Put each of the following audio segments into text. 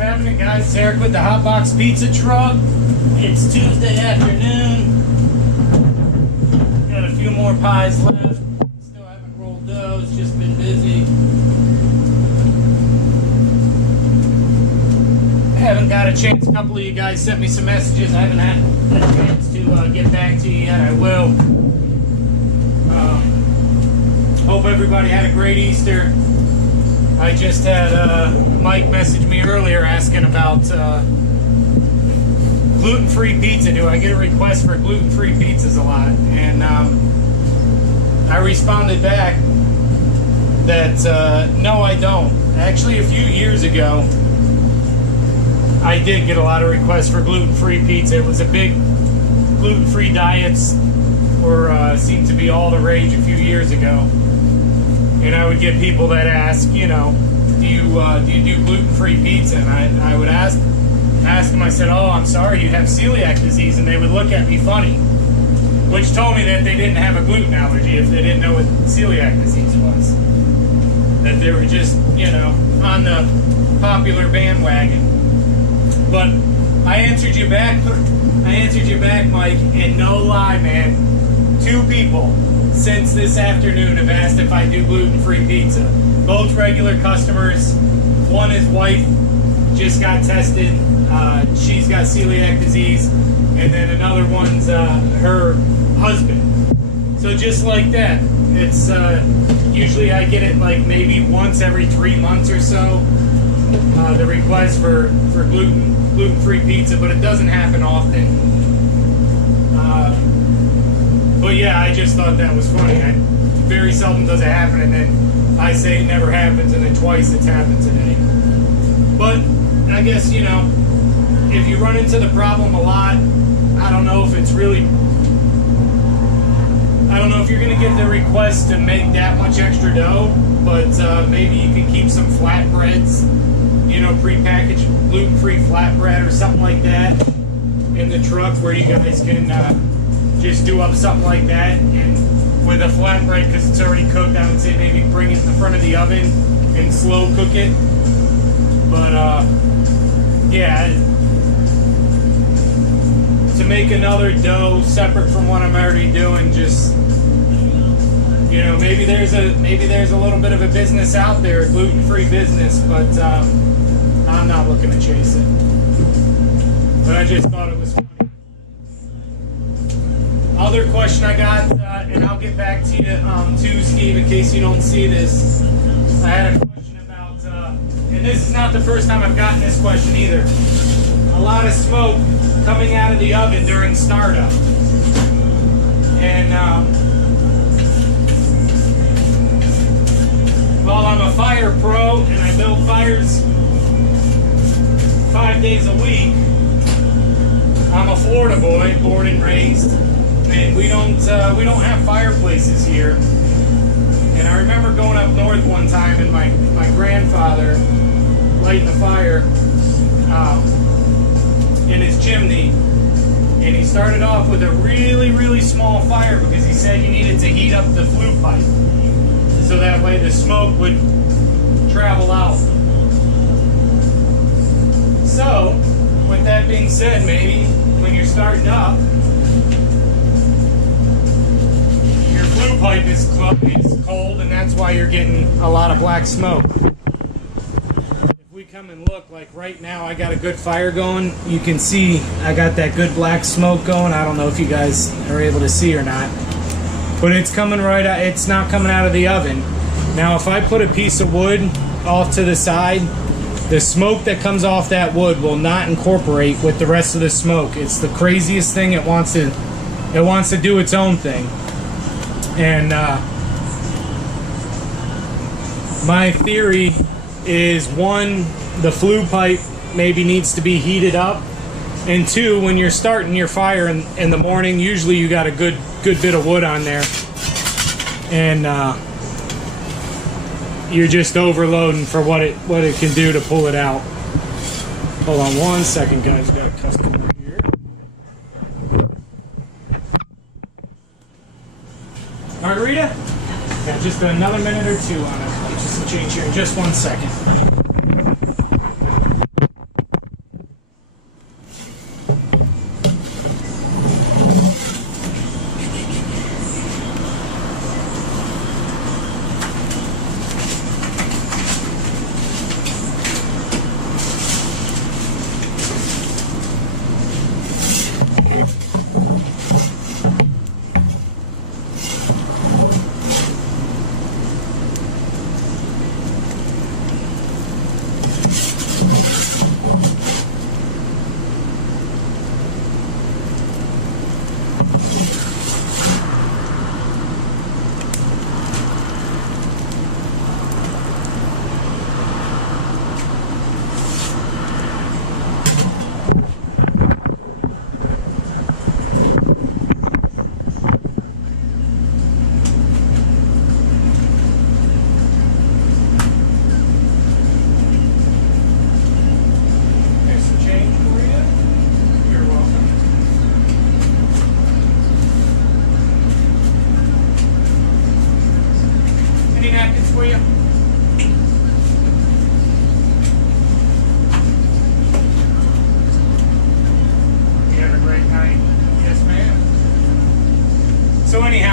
happening, guys? It's Eric with the Hot Box Pizza Truck. It's Tuesday afternoon. Got a few more pies left. Still haven't rolled those, just been busy. Haven't got a chance. A couple of you guys sent me some messages. I haven't had a chance to get back to you yet. I will. Hope everybody had a great Easter. I just had Mike message me earlier asking about gluten-free pizza. Do I get a request for gluten-free pizzas a lot? And I responded back that no, I don't. Actually, a few years ago, I did get a lot of requests for gluten-free pizza. It was a big gluten-free diets seemed to be all the rage a few years ago. And I would get people that ask, you know, do you do gluten-free pizza? And I would ask them, I said, oh, I'm sorry, you have celiac disease. And they would look at me funny, which told me that they didn't have a gluten allergy if they didn't know what celiac disease was. That they were just, you know, on the popular bandwagon. But I answered you back, Mike, and no lie, man, 2 people since this afternoon have asked if I do gluten-free pizza. Both regular customers. One, his wife just got tested. She's got celiac disease. And then another one's her husband. So just like that. It's usually I get it like maybe once every 3 months or so. The request for gluten-free pizza, but it doesn't happen often. But yeah, I just thought that was funny. Very seldom does it happen, and then I say it never happens, and then twice it's happened today. But I guess, you know, if you run into the problem a lot, I don't know if it's really, I don't know if you're going to get the request to make that much extra dough, but maybe you can keep some flatbreads, you know, prepackaged gluten-free flatbread or something like that in the truck where you guys can just do up something like that. And with a flatbread, because it's already cooked, I would say maybe bring it in the front of the oven and slow cook it. But yeah, to make another dough separate from what I'm already doing, just, you know, maybe there's a little bit of a business out there, a gluten-free business, but I'm not looking to chase it. But I just thought it was funny. Other question I got, and I'll get back to you too, Steve, in case you don't see this. I had a question about, and this is not the first time I've gotten this question either. A lot of smoke coming out of the oven during startup. And well, I'm a fire pro and I build fires 5 days a week. I'm a Florida boy, born and raised. And we don't have fireplaces here. And I remember going up north one time and my grandfather lighting a fire in his chimney. And he started off with a really, really small fire because he said you needed to heat up the flue pipe so that way the smoke would travel out. So, with that being said, maybe when you're starting up, flue pipe is cold, and that's why you're getting a lot of black smoke. If we come and look, like right now, I got a good fire going. You can see I got that good black smoke going. I don't know if you guys are able to see or not, but it's coming right out. It's not coming out of the oven. Now, if I put a piece of wood off to the side, the smoke that comes off that wood will not incorporate with the rest of the smoke. It's the craziest thing. It wants to do its own thing. And my theory is, 1, the flue pipe maybe needs to be heated up, and 2, when you're starting your fire in the morning, usually you got a good bit of wood on there, and you're just overloading for what it can do to pull it out. Hold on one second, guys. Got a customer here. Margherita? Yeah, just another minute or two on it. Just some change here in just 1 second.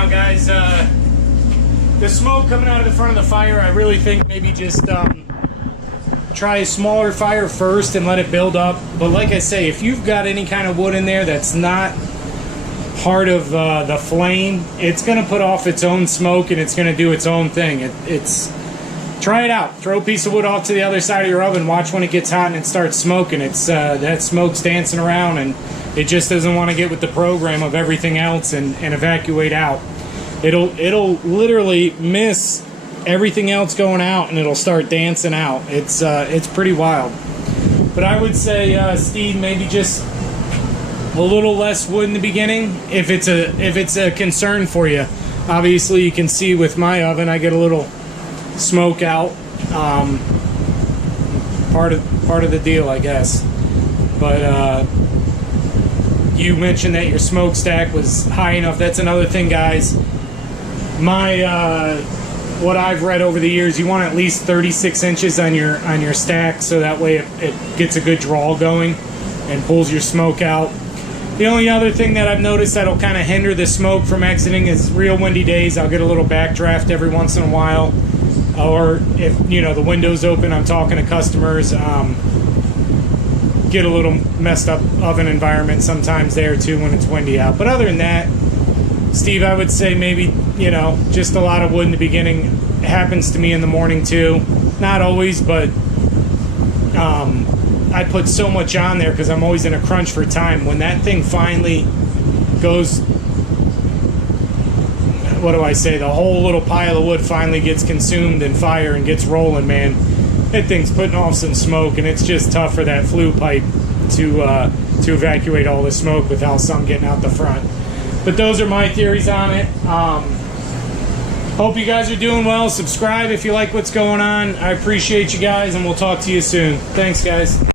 Now, guys, the smoke coming out of the front of the fire, I really think maybe just try a smaller fire first and let it build up. But like I say, if you've got any kind of wood in there that's not part of the flame, it's going to put off its own smoke and it's going to do its own thing. Try it out. Throw a piece of wood off to the other side of your oven. Watch when it gets hot and it starts smoking. That smoke's dancing around and it just doesn't want to get with the program of everything else and evacuate out. It'll literally miss everything else going out and it'll start dancing out. It's pretty wild. But I would say, Steve, maybe just a little less wood in the beginning if it's a concern for you. Obviously, you can see with my oven, I get a little smoke out. Part of the deal, I guess. But you mentioned that your smokestack was high enough. That's another thing, guys. What I've read over the years, you want at least 36 inches on your stack, so that way it gets a good draw going and pulls your smoke out. The only other thing that I've noticed that'll kind of hinder the smoke from exiting is real windy days. I'll get a little backdraft every once in a while, or if the window's open, I'm talking to customers. Get a little messed up oven environment sometimes there too when it's windy out. But other than that, Steve, I would say maybe just a lot of wood in the beginning. It happens to me in the morning too. Not always, but I put so much on there because I'm always in a crunch for time. When that thing finally goes, what do I say, the whole little pile of wood finally gets consumed in fire and gets rolling, man, that thing's putting off some smoke, and it's just tough for that flue pipe to evacuate all the smoke without some getting out the front. But those are my theories on it. Hope you guys are doing well. Subscribe if you like what's going on. I appreciate you guys, and we'll talk to you soon. Thanks, guys.